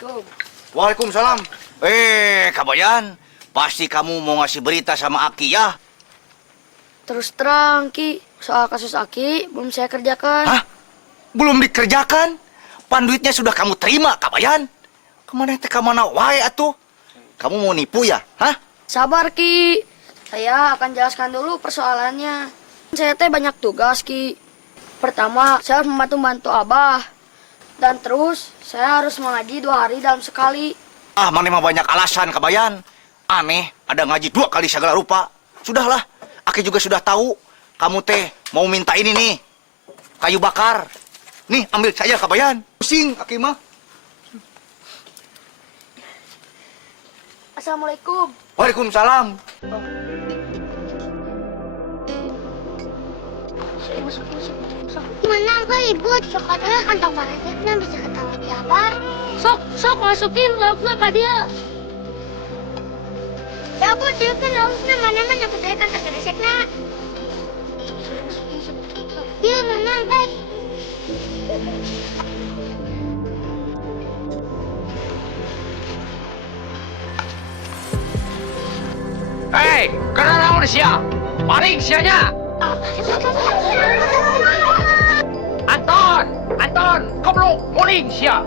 Assalamualaikum. Waalaikumsalam. Kabayan, pasti kamu mau ngasih berita sama Aki ya? Terus terang, Ki. Soal kasus Aki, belum saya kerjakan. Hah? Belum dikerjakan? Panduitnya sudah kamu terima, Kabayan. Kemana teh kamana wae atuh? Kamu mau nipu ya? Hah? Sabar, Ki. Saya akan jelaskan dulu persoalannya. Saya teh banyak tugas, Ki. Pertama, saya harus membantu Abah. Dan terus, saya harus mengaji 2 hari dalam sekali. Ah, mana mah banyak alasan, Kabayan. Aneh, ada ngaji 2 kali segala rupa. Sudahlah, Aki juga sudah tahu. Kamu teh mau minta ini nih, kayu bakar. Nih, ambil saja, Kabayan. Pusing, Aki mah. Assalamualaikum. Waalaikumsalam. Mana enggak ibu? Coklatnya kantong baretnya bisa ketawa di apa? Sok masukin lauknya ke dia. Ya bu, dia kan lauknya mana-mana pedai kantong bereseknya. Iya mana enggak? Hei, kena naon sia? Maling sianya. Anton, keblok maling sia.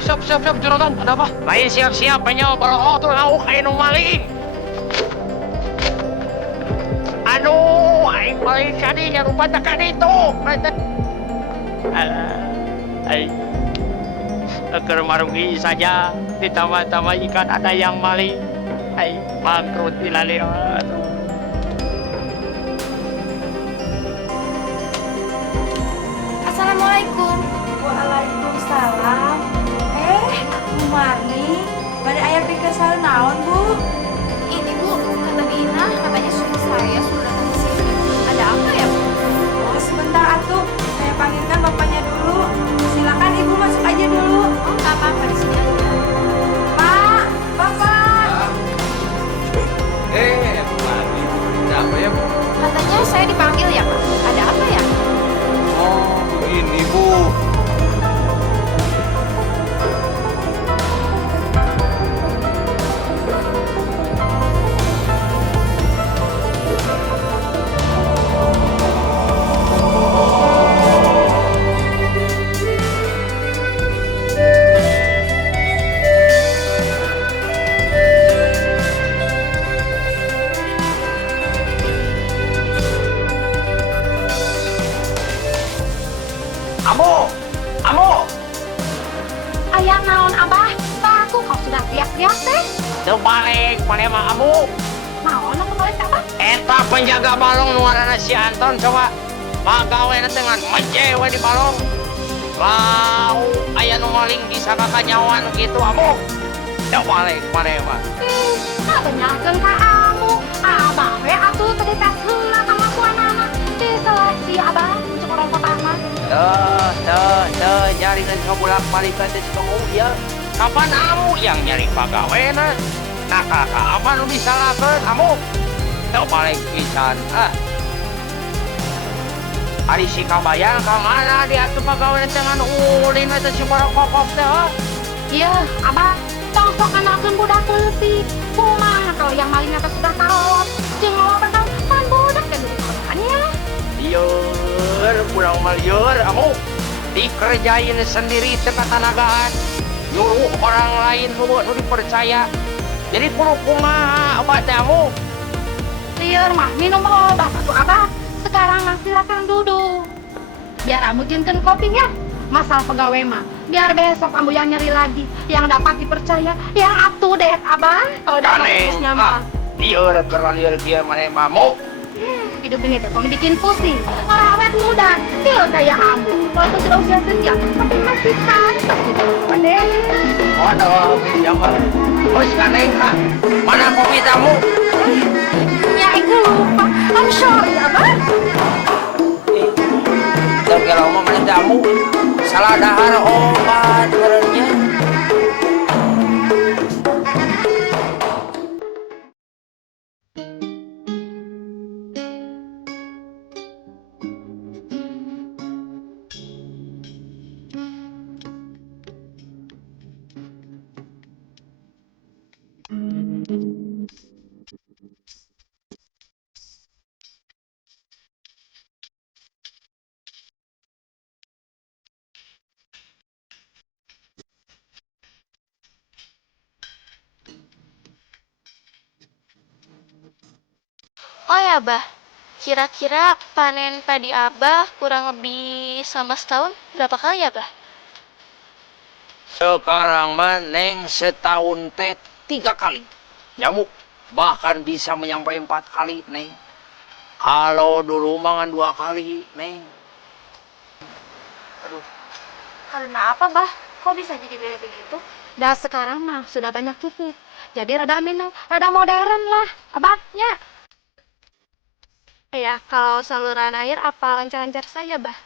Siap, juragan, ada apa? Lain siap-siap, penyo, baro tuh lauk kayak nu maling. Aduh, aing maling kadinya rupanya kan itu. Agar marugi saja, ditambah-tambah ikan ada yang maling. Hai, bangkrut ilalir. Assalamualaikum. Waalaikumsalam. Bu Marni, pada ayah pikir saya naon, Bu? Ini Bu, kata Bina, katanya suami saya sudah datang ke sini. Ada apa ya Bu? Oh, sebentar atuh. Saya panggilkan bapaknya dulu. Silakan Ibu masuk aja dulu. Oh, nggak apa-apa di sini aja. Pak, Bapak. Bu Marni, ada apa ya, Bu? Katanya saya dipanggil ya Pak. Ada apa ya? Oh, ini, Bu. Amo! Ayah naon Abah? Pak, kau sudah teriak-teriak teh? Terbalik, mana mah amu? Naon aku balik Abah? Eta penjaga balong nuarana si Anton coba magawe dengan mejewe di balong. Lau aya nu maling bisa kakanyawan gitu amu. Terbalik, mana mah? Benyahkeun ka amu. Abah we atuh tadi tes heula ka masuanana. Diseleksi Abah untuk orang pertama. Nyari dan kabulak balikan dari kamu ya. Kapan amu yang nyari pegawainya? Nah kakak, apa nu bisa lakukan kamu? Terbalik pisan, Ari si Kabayan ka mana dia tuh pegawai dengan ulin itu si kokok teh. Iya, Abah. Tong sok anakeun budak leutik. Kumaha kalau yang malingnya teh sudah tahu. Jeung ngalawan pan budak dan dikorbannya. Liur, pulang maliur, kamu dikerjain sendiri tengah tanagaan, nyuruh orang lain nu dipercaya. Jadi kudu kumaha obat kamu? Lieur mah minum obat atuh Abah. Sekarang mah silakan duduk. Biar kamu jinten kopi ya. Masalah pegawai mah, biar besok kamu yang nyari lagi, yang dapat dipercaya, yang up to date Abah. Kalau dapat bisnisnya mah. Liur, liur dia mana mamu? Hidup ini tuh bikin pusing. Awet muda, kilo kayak kamu. Walaupun sudah usia senja, tapi masih cantik gitu. Pandai. Waduh, pinjaman. Oh, sekarang kak, mana kopi kamu? Ya, aku lupa. I'm sorry, Abah. Dan kalau mau mana kamu, salah dahar obat sebenarnya. Oh ya, Abah. Kira-kira panen padi Abah kurang lebih sama setahun berapa kali ya, Abah? Sekarang mah Neng setahun teh 3 kali. Nyamuk bahkan bisa menyampai 4 kali, Neng. Kalau dulu mangan 2 kali, Neng. Karena apa, Bah? Kok bisa jadi begitu? Dan sekarang mah sudah banyak pupuk. Jadi rada modern lah, abahnya. Ya, kalau saluran air apa lancar-lancar saja, Bah?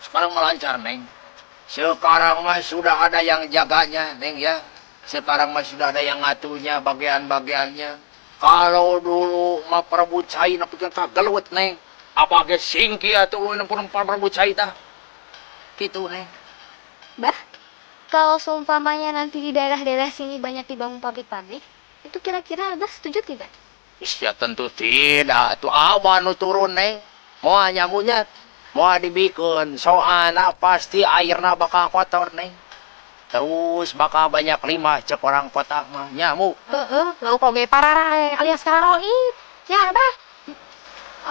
Sekarang melancar, Neng. Sekarang mah sudah ada yang jaganya, Neng ya. Sekarang mah sudah ada yang ngaturnya bagian-bagiannya. Kalau dulu mah perebut cai na pikeun kagelut, Neng. Apa ge singki atuh ulun pun perebut cai tah. Gitu, Neng. Bah, kalau seumpamanya nanti di daerah-daerah sini banyak dibangun pabrik-pabrik, itu kira-kira Abah setuju tidak? Ya tentu tidak. Itu abah nu turun, Neng. Mau nyamunya, mau dibikin. Soalnya pasti airnya bakal kotor, Neng. Terus bakal banyak limbah cek orang kota mah nyamuk. Lalu kok gaya parah alias karoid. Ya, Abah.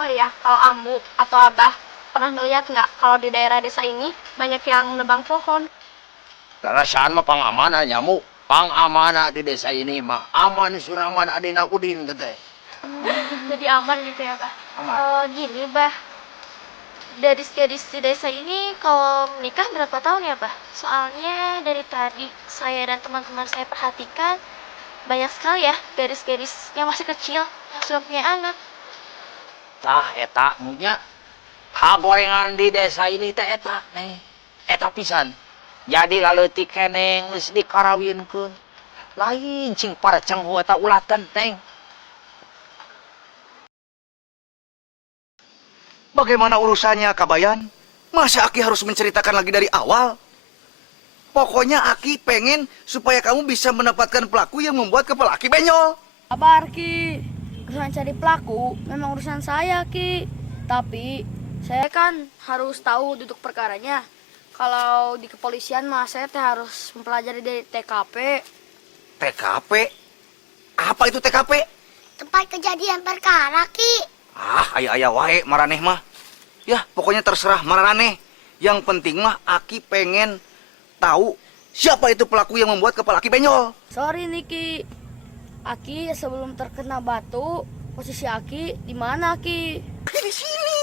Oh iya, kalau Amu atau Abah pernah ngeliat nggak kalau di daerah desa ini banyak yang nebang pohon? Rasaan mah pangamana nyamuk. Pangamana di desa ini mah aman suraman adina udin teh. Jadi aman gitu ya, Bah? Aman. Gini, Bah. Gadis-gadis di desa ini kalau menikah berapa tahun ya, Bah? Soalnya dari tadi saya dan teman-teman saya perhatikan banyak sekali ya gadis-gadis yang masih kecil yang sudah punya anak. Tah eta munya hagorengan di desa ini teh eta, Neng. Eta pisan. Jadi laleutik keneng geus dikarawinkeun. Lain cing pareceng eta ulatan, Neng. Bagaimana urusannya, Kabayan? Masa Aki harus menceritakan lagi dari awal? Pokoknya Aki pengen supaya kamu bisa mendapatkan pelaku yang membuat kepala Aki benyol. Sabar, Ki. Urusan cari pelaku memang urusan saya, Ki. Tapi saya kan harus tahu duduk perkaranya. Kalau di kepolisian mah saya teh harus mempelajari dari TKP. TKP? Apa itu TKP? Tempat kejadian perkara, Ki. Aya wae maraneh mah. Ya, pokoknya terserah maraneh. Yang penting mah Aki pengen tahu siapa itu pelaku yang membuat kepala Aki benyol. Sorry, Niki. Aki sebelum terkena batu, posisi Aki di mana, Ki? Di sini.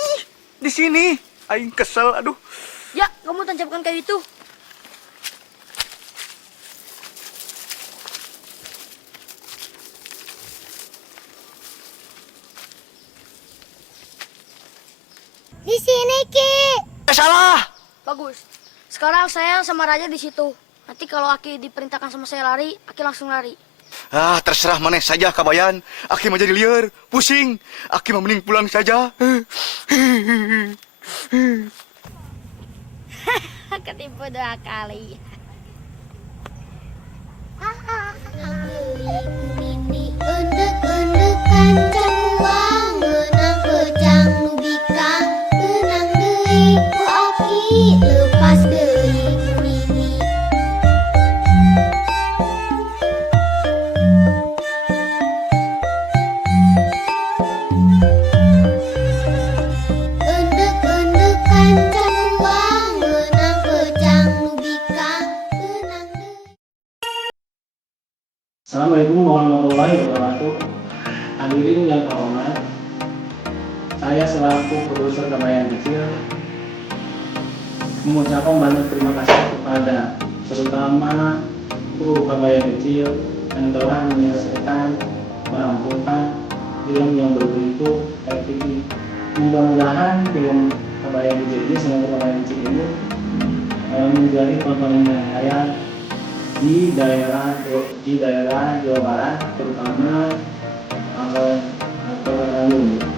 Di sini. Aing kesel, aduh. Ya, kamu tancapkan kayak itu. Di sini, Ki. Salah. Bagus. Sekarang saya sama Raja di situ. Nanti kalau Aki diperintahkan sama saya lari, Aki langsung lari. Terserah maneh saja, Kabayan. Aki mau jadi liar, pusing. Aki mau mending pulang saja. Ketipu 2 kali. Undek-undek kancang uang, menang kejang nubikang, menang deui ku Aki, lepas deui ku Mini. Undek-undek kancang uang, menang kejang nubikang, menang deui. Assalamualaikum warahmatullahi wabarakatuh. Hadirin yang terhormat, saya selaku produser Kabayan Kecil mengucapkan banyak terima kasih kepada terutama kru Kabayan Kecil yang telah menyelesaikan merampungkan film yang berbentuk RTP. Mudah-mudahan film Kabayan Kecil ini, semoga Kabayan Kecil ini menjadi tontonan yang layak di daerah Jawa Barat, terutama Bandung.